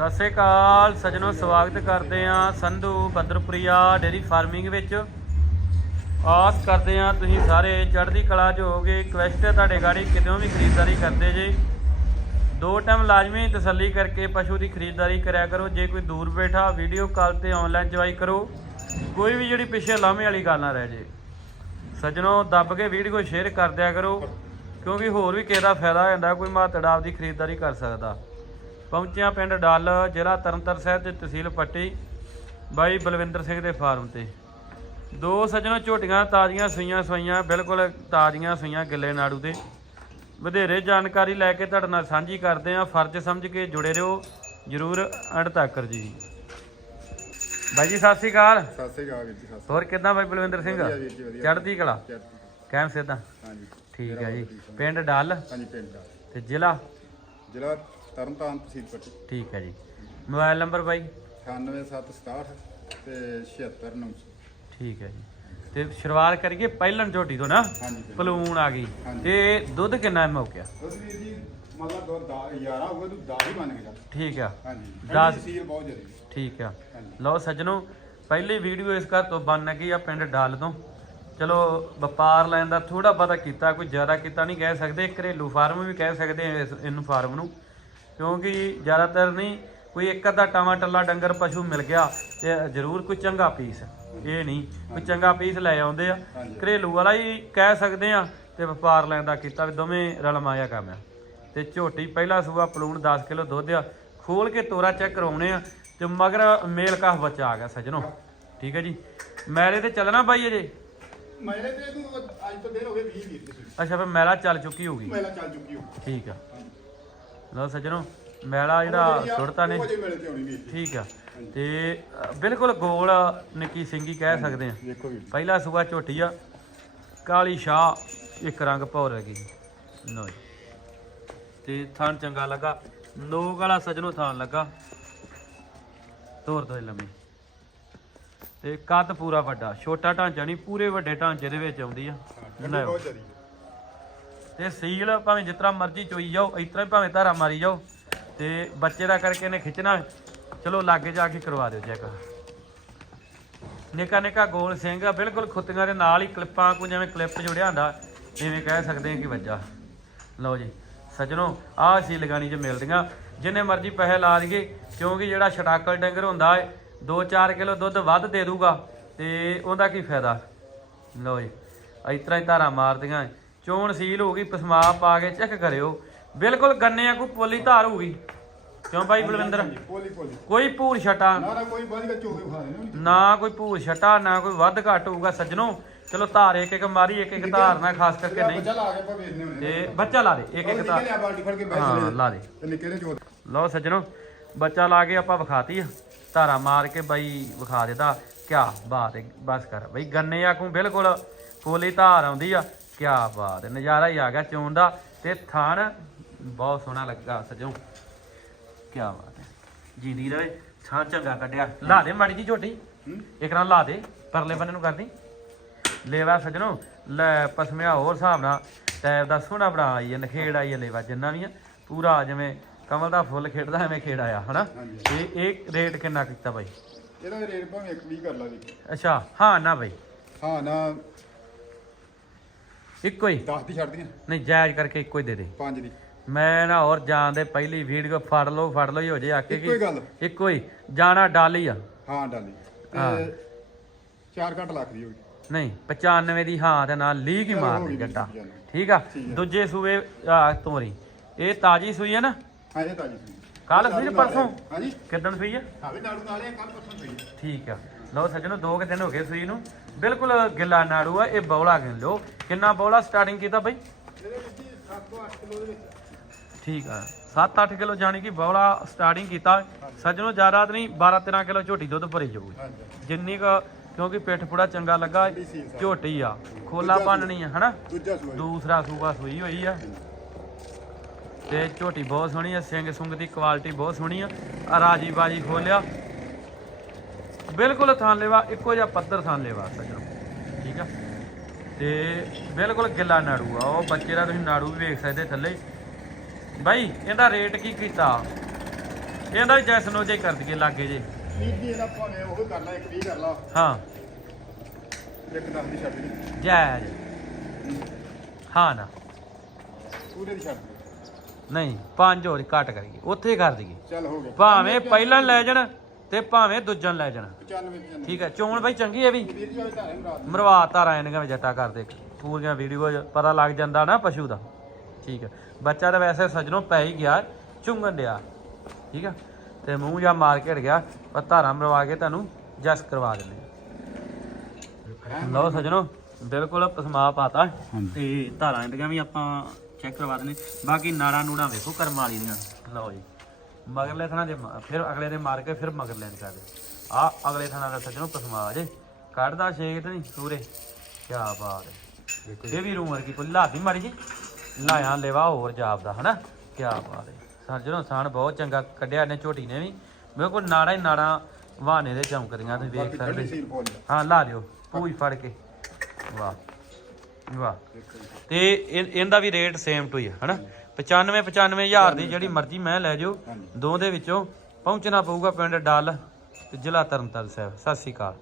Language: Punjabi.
ਸਤਿ ਸ੍ਰੀ ਅਕਾਲ, ਸਜਣੋ, ਸਵਾਗਤ ਕਰਦੇ ਆ ਸੰਧੂ ਬੱਦਰਪੁਰੀਆ ਡੇਰੀ ਫਾਰਮਿੰਗ ਵਿੱਚ। ਆਸ ਕਰਦੇ ਆ ਤੁਸੀਂ ਸਾਰੇ ਚੜ੍ਹਦੀ ਕਲਾ 'ਚ ਹੋਗੇ ਕੁਐਸਟ ਹੈ ਤੁਹਾਡੇ ਗਾੜੀ ਕਿਤੋਂ ਵੀ ਖਰੀਦਦਾਰੀ ਕਰਦੇ ਜੇ। ਦੋ ਟਾਈਮ ਲਾਜ਼ਮੀ ਤਸੱਲੀ ਕਰਕੇ ਪਸ਼ੂ ਦੀ ਖਰੀਦਦਾਰੀ ਕਰਿਆ ਕਰੋ। ਜੇ ਕੋਈ ਦੂਰ ਬੈਠਾ ਵੀਡੀਓ ਕਾਲ ਤੇ ਆਨਲਾਈਨ ਜਵਾਈ ਕਰੋ। ਕੋਈ ਵੀ ਜਿਹੜੀ ਪਿੱਛੇ ਲਾਮੇ ਵਾਲੀ ਗੱਲ ਨਾ ਰਹਿ ਜੇ। ਸੱਜਣੋ, ਦੱਬ ਕੇ ਵੀਡੀਓ ਸ਼ੇਅਰ ਕਰ ਦਿਆ ਕਰੋ। ਕਿਉਂਕਿ ਹੋਰ ਵੀ ਕਿਸੇ ਦਾ ਫਾਇਦਾ ਹੋ ਜਾਂਦਾ ਕੋਈ ਮਾਤੜਾ ਆਪਦੀ ਖਰੀਦਦਾਰੀ ਕਰ ਸਕਦਾ। ਪਹੁੰਚਿਆ ਪਿੰਡ ਡੱਲ ਜ਼ਿਲ੍ਹਾ ਤਰਨਤਾਰਨ ਸਾਹਿਬ ਤੇ ਤਹਿਸੀਲ ਪੱਟੀ ਬਾਈ ਬਲਵਿੰਦਰ ਸਿੰਘ ਦੇ ਫਾਰਮ ਤੇ। ਦੋ ਸੱਜਣੋ ਝੋਟੀਆਂ ਤਾਜ਼ੀਆਂ ਸੂਈਆਂ ਸਵਾਈਆਂ ਬਿਲਕੁਲ ਤਾਜ਼ੀਆਂ ਸੂਈਆਂ ਗਿੱਲੇ ਨਾੜੂ ਦੇ। ਵਧੇਰੇ ਜਾਣਕਾਰੀ ਲੈ ਕੇ ਤੁਹਾਡੇ ਨਾਲ ਸਾਂਝੀ ਕਰਦੇ ਆਂ ਫਰਜ਼ ਸਮਝ ਕੇ ਜੁੜੇ ਰਹੋ। ਜਰੂਰ ਅੰਤ ਤੱਕ ਜੀ। ਬਾਈ ਜੀ ਸਤਿ ਸ੍ਰੀ ਅਕਾਲ। ਸਤਿ ਸ੍ਰੀ ਅਕਾਲ ਵੀਰ ਜੀ ਸਤਿ ਹੋਰ ਕਿੱਦਾਂ ਬਾਈ ਬਲਵਿੰਦਰ ਸਿੰਘ। ਚੜ੍ਹਦੀ ਕਲਾ? ਕਹਿਮ ਸਿੱਧਾ। ਹਾਂਜੀ। ਠੀਕ ਹੈ ਜੀ। ਪਿੰਡ ਡੱਲ ਹਾਂਜੀ ਪਿੰਡ ਦਾ ਤੇ ਜ਼ਿਲ੍ਹਾ? ਜ਼ਿਲ੍ਹਾ ਤਰਨਤਾਰਨ ਤਹਿਸੀਲ ਪੱਟੀ। ਠੀਕ ਹੈ ਜੀ। ਮੋਬਾਈਲ ਨੰਬਰ ਬਾਈ? 98767 ਤੇ 76900 ਠੀਕ ਹੈ ਜੀ। ਤੇ ਸ਼ੁਰੂਆਤ ਕਰੀਏ ਪਹਿਲਣ ਝੋਟੀ ਤੋਂ ਨਾ? ਹਾਂਜੀ। ਪਲੂਣ ਆ ਗਈ। ਹਾਂਜੀ। ਤੇ ਦੁੱਧ ਕਿੰਨਾ ਐਮ ਹੋ ਗਿਆ? ਉਸ ਵੀਰ ਜੀ ਮਤਲਬ ਦੋ ਦਾ 11 ਹੋਵੇ ਤੂੰ 10 ਹੀ ਮੰਨ ਕੇ ਚੱਲ ਠੀਕ ਆ। ਹਾਂਜੀ। ਦਸ। ਤਹਿਸੀਲ ਬਹੁਤ ਜਰੀ ਠੀਕ ਆ। ਹਾਂਜੀ। ਲਓ ਸੱਜਣੋ ਪਹਿਲੀ ਵੀਡੀਓ ਇਸ ਘਰ ਤੋਂ ਬਣ ਗਈ ਆ ਪਿੰਡ ਡਾਲ ਤੋਂ। ਚਲੋ ਵਪਾਰ ਲੈਣ ਦਾ ਥੋੜਾ ਬਹੁਤਾ ਕੀਤਾ ਕੋਈ ਜ਼ਿਆਦਾ ਕੀਤਾ ਨਹੀਂ ਕਹਿ ਸਕਦੇ। ਘਰੇਲੂ ਫਾਰਮ ਵੀ ਕਹਿ ਸਕਦੇ ਆ ਇਸ ਇਹਨੂੰ ਫਾਰਮ ਨੂੰ। ਕਿਉਂਕਿ ਜ਼ਿਆਦਾਤਰ ਨਹੀਂ ਕੋਈ ਇੱਕ ਅੱਧਾ ਟਾਵਾ ਟੱਲਾ ਡੰਗਰ ਪਸ਼ੂ ਮਿਲ ਗਿਆ ਤੇ ਜ਼ਰੂਰ ਕੋਈ ਚੰਗਾ ਪੀਸ ਇਹ ਨਹੀਂ ਕੋਈ ਚੰਗਾ ਪੀਸ ਲੈ ਆਉਂਦੇ ਆ। ਘਰੇਲੂ ਵਾਲਾ ਹੀ ਕਹਿ ਸਕਦੇ ਆ ਤੇ ਵਪਾਰ ਲੈਣ ਦਾ ਕੀਤਾ ਵੀ ਦੋਵੇਂ ਰਲ ਮਾਇਆ ਕੰਮ ਆ। ਤੇ ਝੋਟੀ ਪਹਿਲਾ ਸੂਆ ਪਲੂਣ 10 ਕਿਲੋ ਦੁੱਧ ਆ ਖੋਲ ਕੇ ਤੋਰਾ ਚੈੱਕ ਕਰਾਉਣੇ ਆ ਤੇ ਮਗਰ ਮੇਲ ਕਾਹ ਬੱਚਾ ਆ ਗਿਆ ਸਜਣੋ। ਠੀਕ ਹੈ ਜੀ। ਮੈਲੇ ਤੇ ਚੱਲਣਾ ਬਾਈ ਅਜੇ? ਮੈਲੇ ਤੇ ਅੱਜ ਤੋਂ ਦਿਨ ਹੋ ਗਏ 20 ਵੀਰ ਅੱਛਾ ਫਿਰ ਮੈਲਾ ਚੱਲ ਚੁੱਕੀ ਹੋਊਗੀ। ਮੈਲਾ ਚੱਲ ਚੁੱਕੀ ਹੋ ਠੀਕ ਆ। ਲਓ ਸਜਣੋ ਮੈਲਾ ਜਿਹੜਾ ਸੁੱਟਤਾ ਨੇ। ਠੀਕ ਆ। ਤੇ ਬਿਲਕੁਲ ਗੋਲ ਨਿੱਕੀ ਸਿੰਗੀ ਕਹਿ ਸਕਦੇ ਆ। ਪਹਿਲਾ ਸੂਆ ਝੋਟੀ ਆ। ਕਾਲੀ ਸ਼ਾਹ ਇੱਕ ਰੰਗ ਭੌਰ ਹੈਗੀ ਲਓ ਤੇ ਥਣ ਚੰਗਾ ਲੱਗਾ। ਲੋਕ ਵਾਲਾ ਸਜਣੋ ਥਣ ਲੱਗਾ। ਤੋਰ ਦੋ ਲੰਮੀ। ਤੇ ਕੱਦ ਪੂਰਾ ਵੱਡਾ। ਛੋਟਾ ਢਾਂਚਾ ਨਹੀਂ ਪੂਰੇ ਵੱਡੇ ਢਾਂਚੇ ਦੇ ਵਿੱਚ ਆਉਂਦੀ ਆ। ਜਰੀ ਤੇ ਸੀਲ ਭਾਵੇਂ ਜਿਸ ਤਰ੍ਹਾਂ ਮਰਜ਼ੀ ਚੋਈ ਜਾਓ ਇਸ ਤਰ੍ਹਾਂ ਹੀ ਭਾਵੇਂ ਧਾਰਾ ਮਾਰੀ ਜਾਓ। ਤੇ ਬੱਚੇ ਦਾ ਕਰਕੇ ਇਹਨੇ ਖਿੱਚਣਾ। ਚਲੋ ਲਾਗੇ ਜਾ ਕੇ ਕਰਵਾ ਦਿਓ ਚੈੱਕ। ਨਿੱਕਾ ਨਿੱਕਾ ਗੋਲ ਸਿੰਘ ਆ, ਬਿਲਕੁਲ ਖੁੱਤੀਆਂ ਦੇ ਨਾਲ ਹੀ ਕਲਿੱਪਾਂ ਕੋ ਜਿਵੇਂ ਕਲਿੱਪ ਜੁੜਿਆ ਹੁੰਦਾ ਐਵੇਂ ਕਹਿ ਸਕਦੇ ਆ ਕਿ ਵੱਜਾ। ਲਓ ਜੀ, ਸੱਜਣੋ, ਆਹ ਸੀ ਲਗਾਣੀ 'ਚ ਮਿਲਦੀਆਂ। ਜਿੰਨੇ ਮਰਜ਼ੀ ਪੈਸੇ ਲਾ ਦਈਏ, ਕਿਉਂਕਿ ਜਿਹੜਾ ਛਟਾਕਲ ਡੰਗਰ ਹੁੰਦਾ ਹੈ 2-4 ਕਿਲੋ ਦੁੱਧ ਵੱਧ ਦੇ ਦੂਗਾ, ਤੇ ਉਹਦਾ ਕੀ ਫਾਇਦਾ? ਲਓ ਜੀ ਇਸ ਤਰ੍ਹਾਂ ਹੀ ਧਾਰਾ ਮਾਰਦੀਆਂ। ਚੋਣ ਸੀਲ ਹੋ ਗਈ ਪਸਮਾ ਪਾ ਕੇ ਚੈੱਕ ਕਰਿਓ। ਬਿਲਕੁਲ ਗੰਨੇ ਆ ਕੋਈ ਪੋਲੀ ਧਾਰ ਹੋਊਗੀ ਕਿਉਂ ਭਾਈ ਬਲਵਿੰਦਰ? ਹਾਂਜੀ, ਪੋਲੀ ਪੋਲੀ। ਕੋਈ ਭੂਰ ਛਟਾ। ਨਾ ਕੋਈ ਖਾ ਦੇਣੇ ਨਾ ਕੋਈ ਭੂਰ ਛਟਾ ਨਾ ਕੋਈ ਵੱਧ ਘੱਟ ਹੋਊਗਾ ਸੱਜਣੋ। ਚਲੋ ਧਾਰ ਇੱਕ ਇੱਕ ਮਾਰੀ ਇੱਕ ਇੱਕ ਧਾਰ ਨਾ ਖਾਸ ਕਰਕੇ ਨਹੀਂ। ਬੱਚਾ ਲਾ ਕੇ ਆਪਾਂ ਵੇਚਨੇ ਹੋਣੇ ਤੇ ਬੱਚਾ ਲਾ ਦੇ ਇੱਕ ਇੱਕ ਧਾਰ। ਹਾਂ ਲਾ ਦੇ। ਤੇ ਨਿੱਕੇ ਲਓ ਸੱਜਣੋ ਬੱਚਾ ਲਾ ਕੇ ਆਪਾਂ ਵਿਖਾਤੀ ਆ। ਧਾਰਾ ਮਾਰ ਕੇ ਬਾਈ ਵਿਖਾ ਦਿੱਤਾ। ਕਿਆ ਬਾਤ ਹੈ ਬਸ ਕਰ। ਬਈ ਗੰਨੇ ਆਖੂ ਬਿਲਕੁਲ ਪੋਲੀ ਧਾਰ ਆਉਂਦੀ ਆ। ਕਿਆ ਬਾਤ ਹੈ ਨਜ਼ਾਰਾ ਹੀ ਆ ਗਿਆ ਚੋਣ ਦਾ ਤੇ ਥਾਣ ਬਹੁਤ ਸੋਹਣਾ ਲੱਗਾ ਸੱਜਣੋ। ਕਿਆ ਬਾਤ ਹੈ ਜੀਦੀ ਰਵੇ ਥਾਂ ਚੰਗਾ ਕੱਢਿਆ। ਲਾ ਦੇ ਮਾੜੀ ਜੀ ਝੋਟੀ ਇੱਕ ਨਾਲ ਲਾ ਦੇ ਪਰਲੇ ਬੰਨੇ ਨੂੰ ਕਰਦੀ। ਲੇਵਾ ਸਜਣੋ ਲੈ ਪਸਮਿਆ ਹੋਰ ਹਿਸਾਬ ਨਾਲ ਟੈਬ ਦਾ ਸੋਹਣਾ ਬਣਾ ਆਈ ਹੈ ਨਖੇੜ ਆਈ ਹੈ ਲੇਵਾ ਜਿੰਨਾ ਵੀ ਆ ਪੂਰਾ ਜਿਵੇਂ ਕਮਲ ਦਾ ਫੁੱਲ ਖੇਡਦਾ ਐਵੇਂ ਖੇਡ ਆਇਆ ਹਨਾ? ਹਾਂਜੀ। ਇਹ ਰੇਟ ਕਿੰਨਾ ਕੀਤਾ ਬਾਈ? ਇਹਦਾ ਰੇਟ ਭਾਵੇਂ 1 20 ਕਰ ਲਾ ਵੀ ਅੱਛਾ ਹਾਂ ਨਾ ਬਾਈ। ਹਾਂ ਨਾ ਇੱਕੋ ਹੀ? 10 ਦੀ ਛੱਡ ਦੀਆਂ। ਨਹੀਂ ਜਾਇਜ਼ ਕਰਕੇ ਇੱਕੋ ਹੀ ਦੇ ਦੇ। 5 ਦੀ। ਮੈਂ ਨਾ ਹੋਰ ਜਾਣ ਦੇ ਪਹਿਲੀ ਵੀਡੀਓ ਫੜ ਲਓ ਫੜ ਲਓ ਹੀ ਹੋ ਜੇ ਆਕੇ ਇੱਕੋ ਹੀ ਗੱਲ। ਇੱਕੋ ਹੀ। ਜਾਣਾ ਡਾਲੀ ਆ। ਹਾਂ ਡਾਲੀ। ਤੇ 4 ਘੰਟ ਲੱਖ ਦੀ ਹੋਈ ਨਹੀਂ 95 ਦੀ ਹਾਂ ਦੇ ਨਾਲ ਲੀਕ ਹੀ ਚਲੋ ਮਾਰ ਹੋ ਦੇ ਗਈ ਜੱਟਾ ਠੀਕ ਆ? ਆ। ਦੂਜੇ ਸੂਏ ਆ ਤੋਰੀ। ਇਹ ਤਾਜੀ ਸੂਈ ਹੈ ਨਾ? ਹਾਂ ਇਹ ਤਾਜੀ ਸੀ ਕੱਲ ਸੂਈ ਪਰਸੋਂ? ਹਾਂਜੀ। ਕਿੱਦਣ ਸੂਈ ਆ? ਹਾਂ ਵੀ ਨਾੜੂ ਨਾਲੇ ਕੱਲ ਪਰਸੋਂ ਸਹੀ ਠੀਕ ਆ। ਲਓ ਸੱਜਣੋ ਦੋ ਕੁ ਦਿਨ ਹੋ ਗਏ ਸੂਈ ਨੂੰ। ਬਿਲਕੁਲ ਗਿੱਲਾ ਨਾੜੂ ਆ ਇਹ ਬੌਲਾ ਗਿਣ ਲਓ ਕਿੰਨਾ ਬੌਲਾ ਸਟਾਰਟਿੰਗ ਕੀਤਾ ਬਈ? ਇਹਦੇ ਵਿੱਚ 7 ਤੋਂ 8 ਕਿਲੋ ਦੇ ਵਿੱਚ ਠੀਕ ਆ। 7-8 ਕਿਲੋ ਜਾਣੀ ਕਿ ਬੌਲਾ ਸਟਾਰਟਿੰਗ ਕੀਤਾ। ਸੱਜਣੋ ਜ਼ਿਆਦਾ ਨਹੀਂ 12-13 ਕਿਲੋ ਝੋਟੀ ਦੁੱਧ ਭਰੀ ਜਾਊਗੀ। ਜਿੰਨੀ ਕੁ ਕਿਉਂਕਿ ਪਿੱਠ ਪੂੜਾ ਚੰਗਾ ਲੱਗਾ। ਝੋਟੀ ਆ। ਖੋਲਾ ਪਾਣਨੀ ਆ ਹਨਾ। ਦੂਸਰਾ ਸੂਬਾ ਸੂਈ ਹੋਈ ਆ। ਤੇ ਝੋਟੀ ਬਹੁਤ ਸੋਹਣੀ ਆ ਸਿੰਘ ਸੁੰਗ ਦੀ ਕੁਆਲਿਟੀ ਬਹੁਤ ਸੋਹਣੀ ਆ। ਆ ਰਾਜੀ ਬਾਜੀ ਖੋਲਿਆ। ਬਿਲਕੁਲ ਥਾਂ ਲੈਵਾ ਇੱਕੋ ਜਿਹਾ ਪੱਧਰ ਥਾਂ ਲੈਵਾ ਸੱਜਣੋ ਠੀਕ ਆ? ਤੇ ਬਿਲਕੁਲ ਗਿੱਲਾ ਨਾੜੂ ਆ। ਉਹ ਬੱਚੇ ਦਾ ਤੁਸੀਂ ਨਾੜੂ ਵੀ ਵੇਖ ਸਕਦੇ ਥੱਲੇ। ਬਾਈ ਇਹਦਾ ਰੇਟ ਕੀ ਕੀਤਾ? ਇਹਦਾ ਵੀ ਜੈਸਨ ਜੇ ਕਰ ਦਈਏ ਲਾਗੇ ਜੇ। ਵੀਰ ਦੀ ਇਹਦਾ ਭਾਵੇਂ ਉਹ ਕਰ ਲਾ ਇੱਕ ਵੀਹ ਕਰ ਲਾ। ਹਾਂ। ਇੱਕ ਦਸ ਦੀ ਛੱਡ ਦੇ ਜੈ ਹਾਂ ਨਾ। ਪੂਰੇ ਦੀ ਛੱਡ ਦੇ ਨਹੀਂ ਪੰਜ ਹੋਰ ਘੱਟ ਕਰੀਏ। ਉੱਥੇ ਕਰ ਦਈਏ। ਚੱਲ ਹੋ ਗਿਆ। ਭਾਵੇਂ ਪਹਿਲਾਂ ਲੈ ਜਾਣ ਤੇ ਭਾਵੇਂ ਦੂਜਾ ਲੈ ਜਾਣ। 95 95 ਠੀਕ ਹੈ ਚੋਣ ਬਾਈ ਚੰਗੀ ਹੈ ਵੀ। ਵੀਰ ਜੀ ਮਰਵਾ ਤਾਰਾ ਇਹਨਾਂ ਜੱਟਾ ਕਰਦੇ। ਪੂਰੀਆਂ ਵੀਡੀਓ ਪਤਾ ਲੱਗ ਜਾਂਦਾ ਨਾ ਪਸ਼ੂ ਦਾ। ਠੀਕ ਹੈ ਬੱਚਾ ਤਾਂ ਵੈਸੇ ਸਜਣੋਂ ਪੈ ਹੀ ਗਿਆ ਚੁੰਗਣ ਡਿਆ। ਠੀਕ ਆ ਤੇ ਮੂੰਹ ਜਾਂ ਮਾਰ ਕੇ ਗਿਆ ਪਰ ਧਾਰਾ ਮਰਵਾ ਕੇ ਤੁਹਾਨੂੰ ਜਸ ਕਰਵਾ ਦਿੰਦੇ। ਲਓ ਸਜਣੋ ਬਿਲਕੁਲ ਪਸਮਾ ਪਾਤਾ। ਤੇ ਧਾਰਾਂ ਇੰਦੀਆਂ ਵੀ ਆਪਾਂ ਚੈੱਕ ਕਰਵਾ ਦਿੰਦੇ ਬਾਕੀ ਨਾੜਾਂ ਨੂੜਾਂ ਵੇਖੋ ਕਰਮ ਵਾਲੀ ਦੀਆਂ ਲਓ ਜੀ। ਮਗਰਲੇ ਥਣਾ ਦੇ ਮ- ਫਿਰ ਅਗਲੇ ਦੇ ਮਾਰ ਕੇ ਫਿਰ ਮਗਰ ਲੈਣ ਕਰਦੇ ਆ ਅਗਲੇ ਥਣਾ ਦਾ ਸਜਣੋ ਪਸਮਾ ਜੇ ਕੱਢਦਾ ਛੇਕ ਤੇ ਨਹੀਂ ਸੂਰੇ। ਕੀ ਬਾਤ ਹੈ ਇਹ ਵੀ ਰੂਮਰ ਕੀ ਕੋਈ ਲਾਦੀ ਮਾਰੀ ਜੀ। ਲਾਇਆ ਲੈਵਾ ਹੋਰ ਜਾਪਦਾ ਹਨਾ? ਕੀ ਬਾਤ ਹੈ ਸਜਣੋ ਸਾਨ ਬਹੁਤ ਚੰਗਾ ਕੱਢਿਆ ਨੇ ਝੋਟੀ ਨੇ ਵੀ। ਮੇਰੇ ਕੋਲ ਨਾੜਾ ਹੀ ਨਾੜਾ ਵਾਹਨੇ ਦੇ ਚਮਕਦੀਆਂ ਤੁਸੀਂ ਵੇਖ ਸਕਦੇ ਸੀਲ ਹਾਂ। ਲਾ ਲਿਓ ਪੂਈ ਫੜ ਕੇ। ਵਾਹ। ਵਾਹ। ਤੇ ਇਹ- ਇਹਦਾ ਵੀ ਰੇਟ ਸੇਮ ਟੂ ਹੀ ਹੈ ਹਨਾ? 95 95000 ਦੀ ਜਿਹੜੀ ਮਰਜ਼ੀ ਮੈਂ ਲੈ ਜਾਓ, ਦੋ ਦੇ ਵਿੱਚੋਂ ਪਹੁੰਚਣਾ ਪਊਗਾ ਪਿੰਡ ਡੱਲ ਤੇ ਜ਼ਿਲ੍ਹਾ ਤਰਨਤਾਰਨ ਸਾਹਿਬ। ਸਤਿ ਸ਼੍ਰੀ ਅਕਾਲ।